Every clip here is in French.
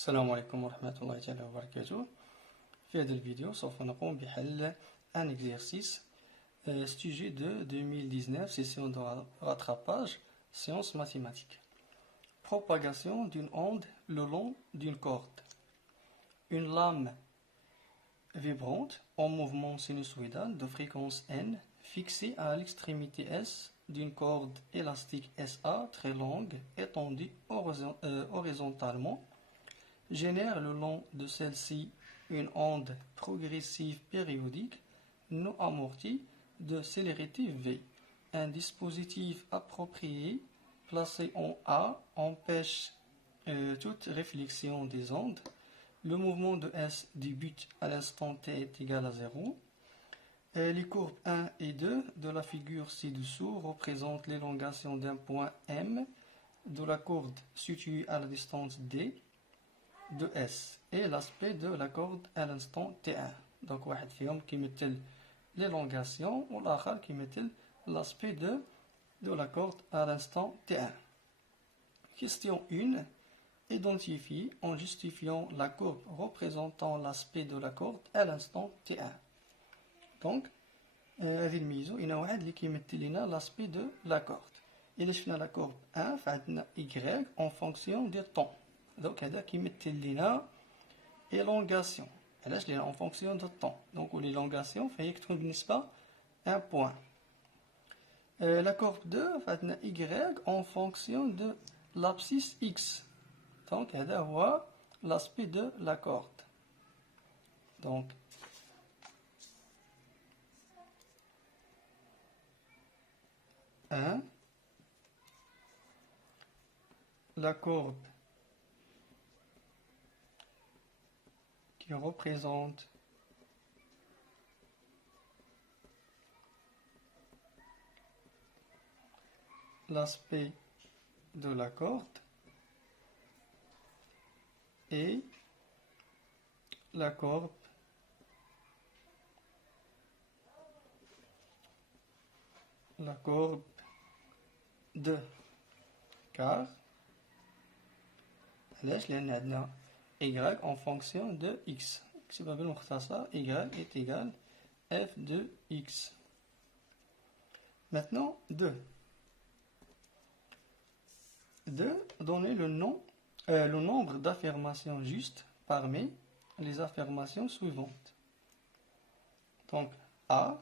السلام عليكم ورحمة الله تعالى وبركاته. في هذا الفيديو سوف نقوم بحل un exercice sujet de 2019 session de rattrapage sciences mathématiques. Propagation d'une onde le long d'une corde. Une lame vibrante en mouvement sinusoïdal de fréquence n fixée à l'extrémité S d'une corde élastique SA très longue étendue horizontalement génère le long de celle-ci une onde progressive périodique non amortie de célérité V. Un dispositif approprié placé en A empêche toute réflexion des ondes. Le mouvement de S débute à l'instant t est égal à 0. Les courbes 1 et 2 de la figure ci-dessous représentent l'élongation d'un point M de la corde située à la distance D de S et l'aspect de la corde à l'instant T1. Donc, واحد فيهم كيمثل l'élongation والآخر كيمثل l'aspect de la corde à l'instant T1. Question 1. Identifie en justifiant la courbe représentant l'aspect de la corde à l'instant T1. Donc, هذه الميزو هنا واحد اللي كيمثل لنا l'aspect de la corde. إلا شفنا la courbe 1 فعندنا Y en fonction du temps. Donc هذا كيمثل لنا élongation. علاش؟ لأن en fonction du temps. Donc l'élongation فهي كتكون بالنسبة un point. La courbe 2 فعندنا Y en fonction de l'abscisse X. Donc هذا هو l'aspect de la corde. Donc la courbe qui représente l'aspect de la corde et la courbe de car علاش؟ لأن عندنا y en fonction de x. نكتبها بالمختصر y est égal f de x. Maintenant 2. Donner le nombre d'affirmations justes parmi les affirmations suivantes. Donc A.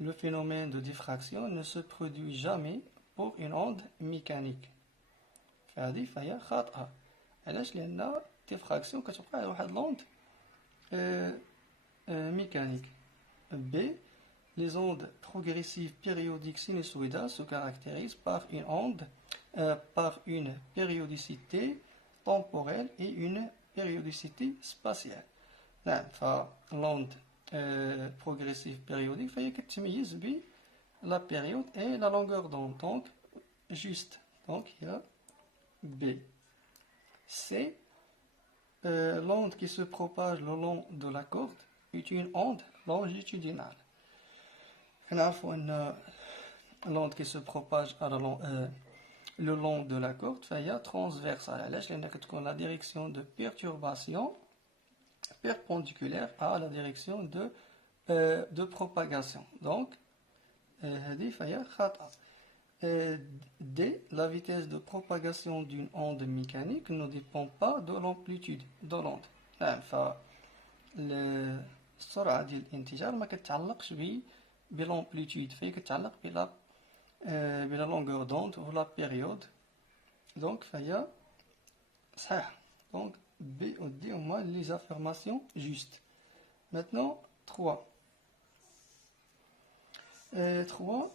Le phénomène de diffraction ne se produit jamais pour une onde mécanique. فهذه فهي خاطئة. علاش؟ لأن diffraction كتوقع على واحد l'onde mécanique. B. Les ondes progressives périodiques sinusoïdales se caractérisent par une périodicité temporelle et une périodicité spatiale. نعم، فالonde progressive périodique فهي كتميز ب la période et la longueur d'onde. Donc juste. Donc il y a B. C. L'onde qui se propage le long de la corde est une onde longitudinale. L'onde qui se propage le long de la corde est transversale. علاش؟ لأن كتكون la direction de perturbation perpendiculaire à la direction de propagation. Donc هذه فهي خاطئة. D. La vitesse de propagation d'une onde mécanique ne dépend pas de l'amplitude de l'onde. السرعة ديال الانتشار ما كتعلقش بالامبليتود، فهي كتعلق بلا longueur d'onde ou la période. Donc فهي صحيح. Donc B ou D هما les affirmations justes. Maintenant 3. 3.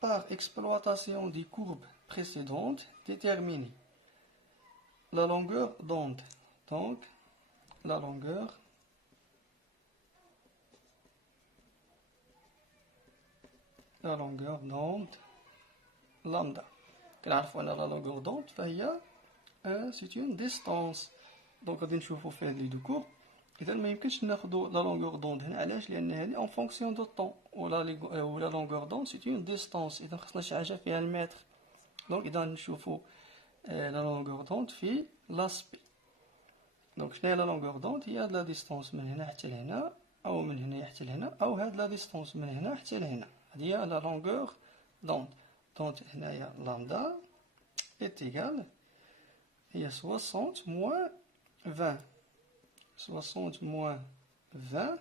Par exploitation des courbes précédentes, déterminer la longueur d'onde. Donc, la longueur d'onde lambda. كنعرفوا أن la longueur d'onde فهي c'est une distance. Donc غادي نشوفوا في هاد لي دو كورب إذا ما يمكنش ناخدو لا longueur d'onde هنا. علاش؟ لأن هادي en fonction du temps ولا longueur d'onde c'est une distance. إذا خصنا شي حاجة فيها المتر. دونك إذا نشوفو la longueur d'onde في l'aspect. دونك شنو هي لا لونغور دوند؟ هي هاد لا ديستونس من هنا حتى لهنا، او من هنا حتى لهنا، او هاد لا ديستونس من هنا حتى لهنا. هادي هي لا لونغور دوند. دونك هنايا لامدا est égal هي 60 moins 20. 60 moins 20.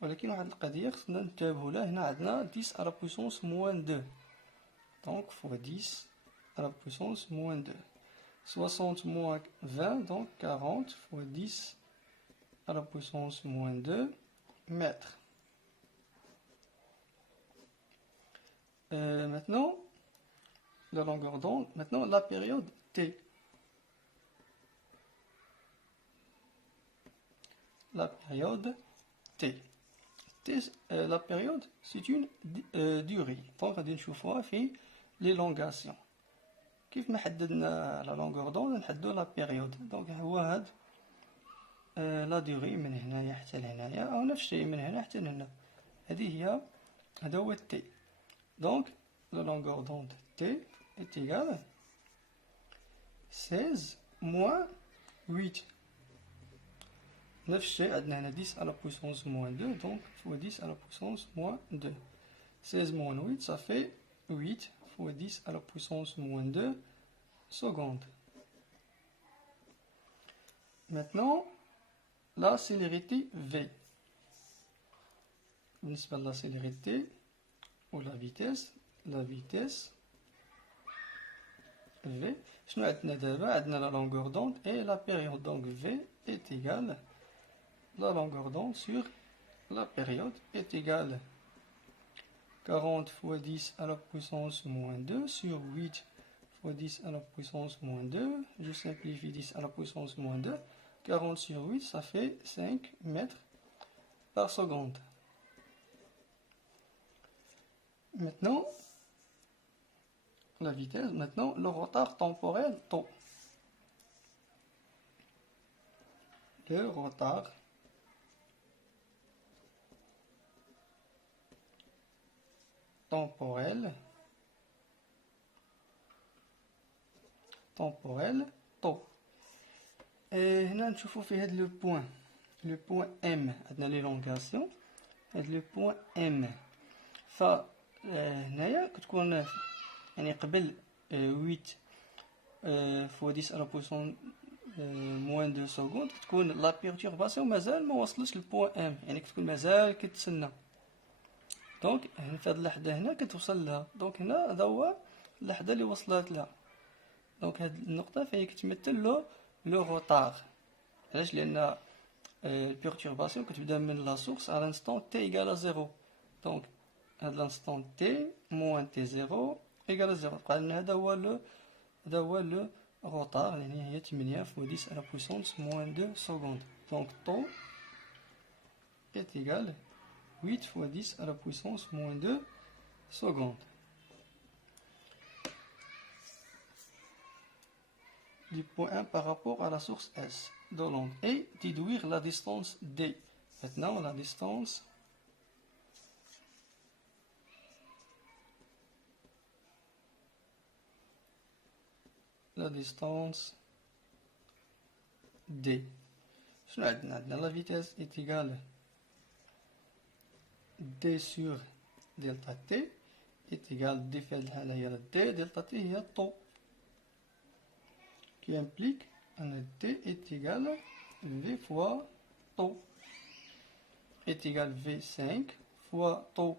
ولكن واحد القضية خصنا ننتبهو لها. هنا عندنا 10 à la puissance moins 2. Donc fois 10 à la puissance moins 2. 60 moins 20, donc 40 fois 10 à la puissance moins 2 mètres. Maintenant, la longueur d'onde, maintenant la période T. La période T. La période, c'est une durée. Donc, on va voir l'élongation. كيف ما حددنا لا لونغور دون نحددو لا بيريود. دونك هو هاد لا دوري من هنايا حتى لهنايا، او نفس الشيء من هنا حتى لهنا. هذا هو تي. دونك لا لونغور دون تي est égal 16 moins 8. نفس الشيء عندنا هنا 10 à la puissance moins 2, donc fois 10 à la puissance moins 2. 16 moins 8, ça fait 8 fois 10 à la puissance moins 2 secondes. Maintenant, la célérité V. بالنسبة la célérité ou la vitesse V. شنو عندنا دابا؟ عندنا la longueur d'onde et la période. Donc V est égale la longueur d'onde sur la période est égale 40 fois 10 à la puissance moins 2 sur 8 fois 10 à la puissance moins 2. Je simplifie 10 à la puissance moins 2. 40 sur 8, ça fait 5 mètres par seconde. Maintenant, la vitesse. Maintenant, le retard temporel taux. Le retard temporel taux. هنا نشوفوا في هذا لو بوين ام. عندنا ليلونغاسيون، هذا لو بوين ام. ف هنايا كتكون يعني قبل 8 فوا 10 على بويسون موان 2 سكوند كتكون لا بيرتورباسيون مازال ما وصلتش للبوين ام، يعني كتكون مازال كتسنى. دونك في هاد اللحظه هنا كتوصل لها. دونك هنا هذا هو اللحظه اللي وصلت لها. دونك هاد النقطه فهي كتمثل لو روتار. علاش؟ لان البيرتورباسيون كتبدا من لا سورس على انستون تي ايكال 0. دونك هاد الانستون تي موان تي 0 ايكال 0. بقى لنا هذا هو لو روتار، يعني هي 8 فوا 10 على بويسونس موان 2 سكوند. دونك طو est égal 8 fois 10 à la puissance moins 2 secondes. Du point 1 par rapport à la source S de l'onde et déduire la distance D. Maintenant, la distance D. La vitesse est égale D sur delta T est égal D fait D delta T هي taux qui implique un T est égal V fois taux est égal V5 fois taux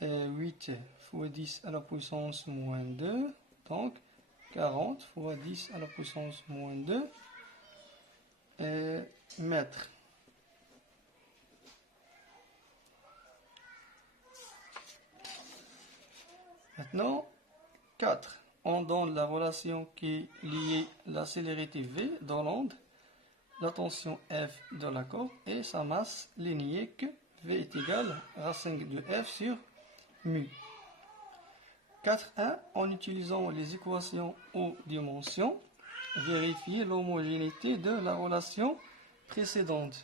8 fois 10 à la puissance moins 2, donc 40 fois 10 à la puissance moins 2 mètres. Maintenant, 4. On donne la relation qui est liée la célérité V dans l'onde, la tension F de la corde et sa masse linéaire que V est égal à racine de F sur mu. 4.1. En utilisant les équations aux dimensions, vérifier l'homogénéité de la relation précédente.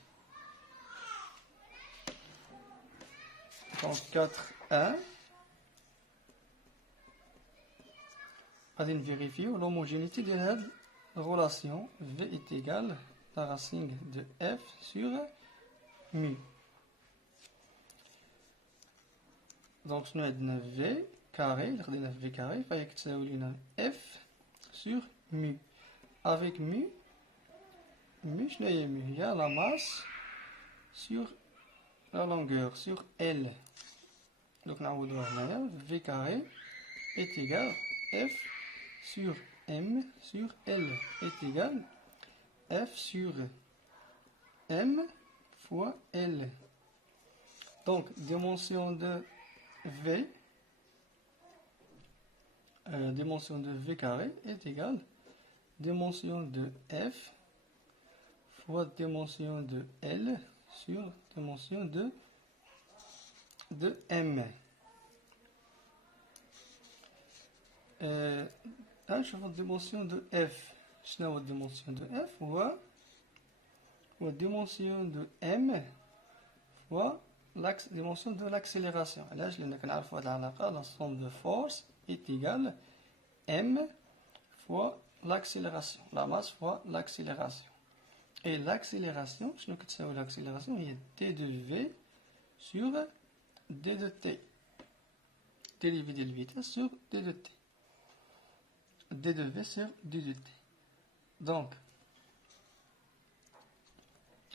Donc 4.1. غادي نفيريفيو l'homogénéité de la relation V est égal la racine de F sur mu. Donc شنو عندنا V carré اللي خدينا في V carré فهي كتساوي لنا F sur mu. Avec mu شنو هي mu؟ هي la masse sur la longueur sur L. Donc نعوضوها هنايا V carré est égal F sur M sur L est égal F sur M fois L. Donc dimension de V carré est égale dimension de F fois dimension de L sur dimension de M. نشوف الديمونسيون دو اف. شنو هو الديمونسيون دو اف؟ هو الديمونسيون دو ام فوا ديمونسيون دو لاكسيليراسيون. علاش؟ لان كنعرفوا هاد العلاقه لا سوم دو فورس ايت ايغال ام فوا لاكسيليراسيون لا ماس فوا لاكسيليراسيون. اي لاكسيليراسيون شنو كتساوي لاكسيليراسيون؟ هي دي دو في سور دي دو تي. dérivé de la vitesse sur d de t. d de v sur d de t. Donc,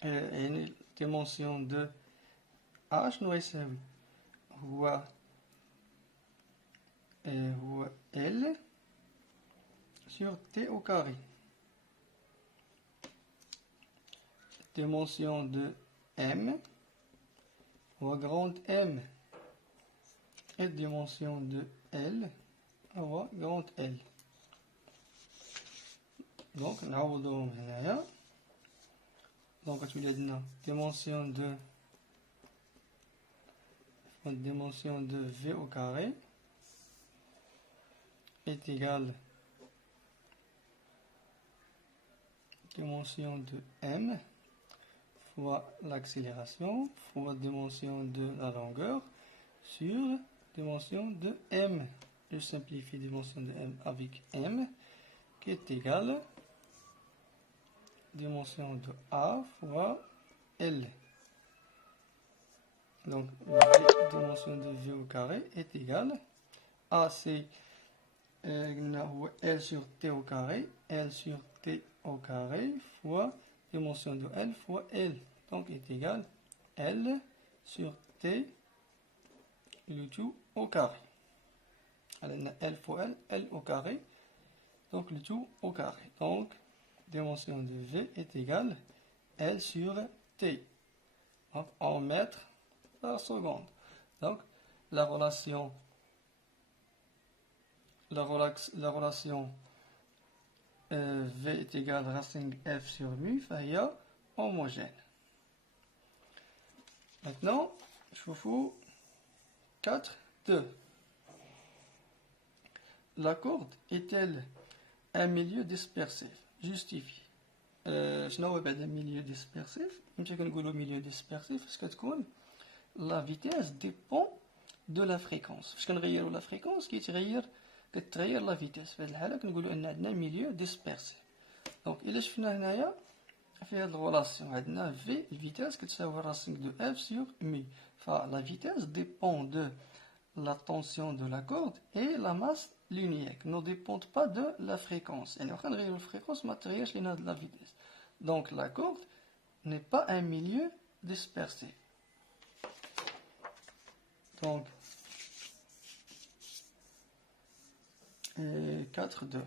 une dimension de h nous يساوي هو L sur t au carré. Dimension de m هو grande M. Et dimension de L هو grand L. Donc نعوضوهم هنايا. Donc كتولي عندنا dimension de V au carré est égale dimension de M fois l'accélération fois dimension de la longueur sur dimension de M. Je simplifie dimension de M avec M qui est égale dimension de A fois L. Donc dimension de V au carré est égale A c'est L sur T au carré, L sur T au carré fois dimension de L fois L. Donc est égal L sur T le tout au carré. Alors, L fois L, L au carré, donc le tout au carré. Donc, dimension de V est égale L sur T, en mètres par seconde. Donc, la relation V est égale racine F sur mu, فهي homogène. Maintenant, je vous fous 4.2. La corde est-elle un milieu dispersif? Justifie. شنو هو بعد milieu dispersif؟ ملي كنقولوا milieu dispersif فاش كتكون la vitesse dépend de la fréquence. فاش كنغيروا la fréquence كتغير la vitesse. في هذه الحاله كنقولوا ان عندنا milieu dispersif. دونك الا شفنا هنايا في هذه الريلاسيون عندنا v الفيتاس كتساوي racine de f sur mu. La vitesse dépend de la tension de la corde et la masse linéaire ne dépendent pas de la fréquence. Et quand on regarde la fréquence, matérielle de la vitesse. Donc la corde n'est pas un milieu dispersé. Donc 4.2.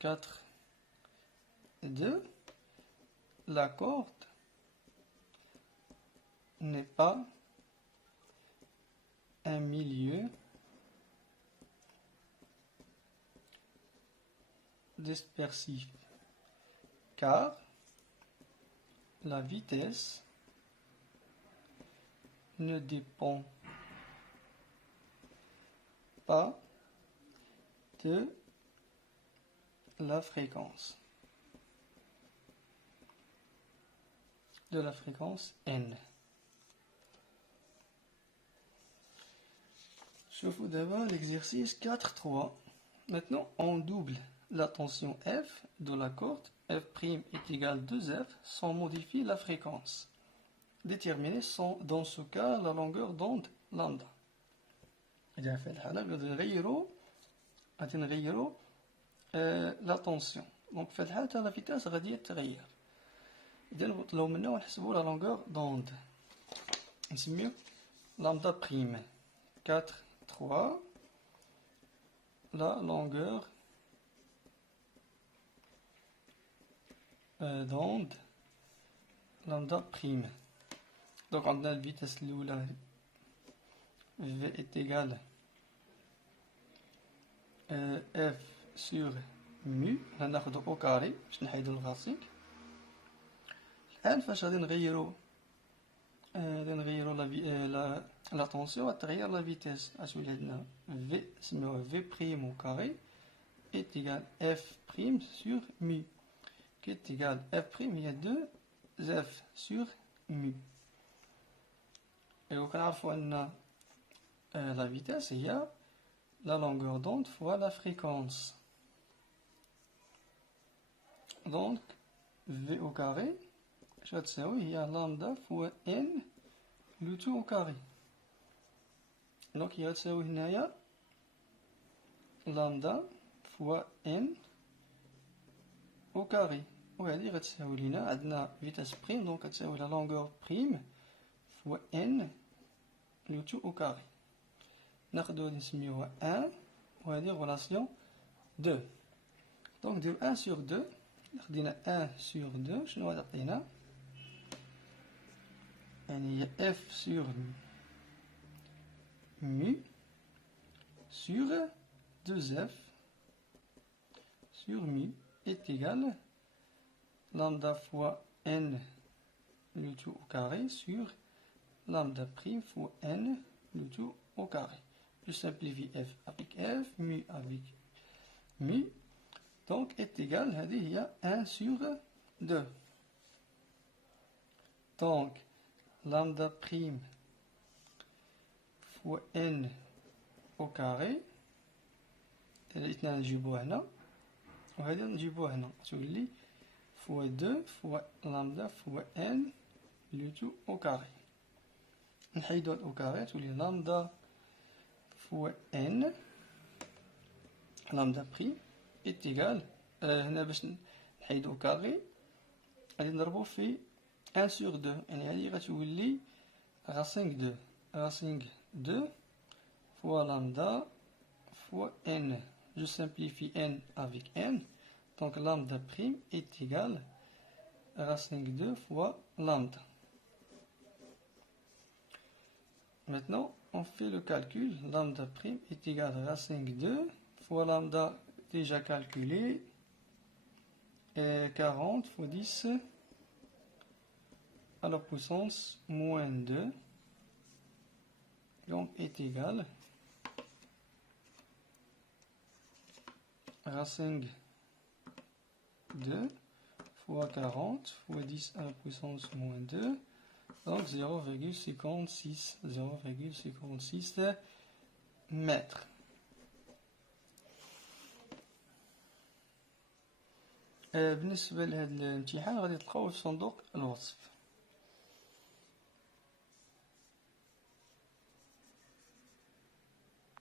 4.2. La corde n'est pas un milieu dispersif car la vitesse ne dépend pas de la fréquence n. شوفوا d'abord l'exercice 4.3. Maintenant, on double la tension F de la corde F' est égal à 2F sans modifier la fréquence. Déterminer dans ce cas la longueur d'onde lambda. إذا في الحالة غادي نغيروا لا طونسيون. دونك في الحالة تاع لا فيتاس غادي تغير. إذا لو منا نحسبوا لا لونغور دوند نسميو لامدا بريم 4.3 la longueur d'onde lambda prime. Donc on a la vitesse l'oula V est égale F sur mu غناخدو au carré باش نحيدو الغاسيك. الآن فاش غادي نغيرو لا طونسيون غتغير لا فيتيس غتولي عندنا V سميوها V prime au carré est égal F prime sur mu qui est égal F prime هي 2 F sur mu. Et وكنعرفو أن la vitesse هي la longueur d'onde fois la fréquence. Donc V au carré غتساوي هي lambda fois n le tout au carré. Donc هي غتساوي هنايا lambda fois n au carré. وهذه غتساوي لينا عندنا vitesse prime donc غتساوي la longueur prime fois n le tout au carré. ناخدو هادي نسميوها 1 وهذه relation 2. Donc نديرو 1 sur 2 خدينا 1 sur 2 شنو غتعطينا؟ يعني هي F sur mu sur 2F sur mu est égal lambda fois n le tout au carré sur lambda prime fois n le tout au carré. Je simplifie F avec F, mu avec mu. Donc est égal, il y a 1 sur 2. Donc lambda prime fois n au carré. الاثنين نجيبوه هنا وهذا نجيبوه هنا تولي fois 2 fois lambda fois n le tout au carré. نحيدو au carré تولي lambda fois n lambda prime est égal هنا باش نحيدو au carré غادي نضربو في 1 sur 2 يعني هذه غتولي racine 2 racine 2 fois lambda fois n. Je simplifie n avec n. Donc lambda prime est égal à racine 2 fois lambda. Maintenant, on fait le calcul. Lambda prime est égal à racine 2 fois lambda déjà calculé. Et 40 fois 10 à la puissance moins 2. Donc est égal racine 2 fois 40 fois 10 à la puissance moins 2, donc 0,56 mètres. بالنسبة لهذا الامتحان غادي تلقاوه في صندوق الوصف.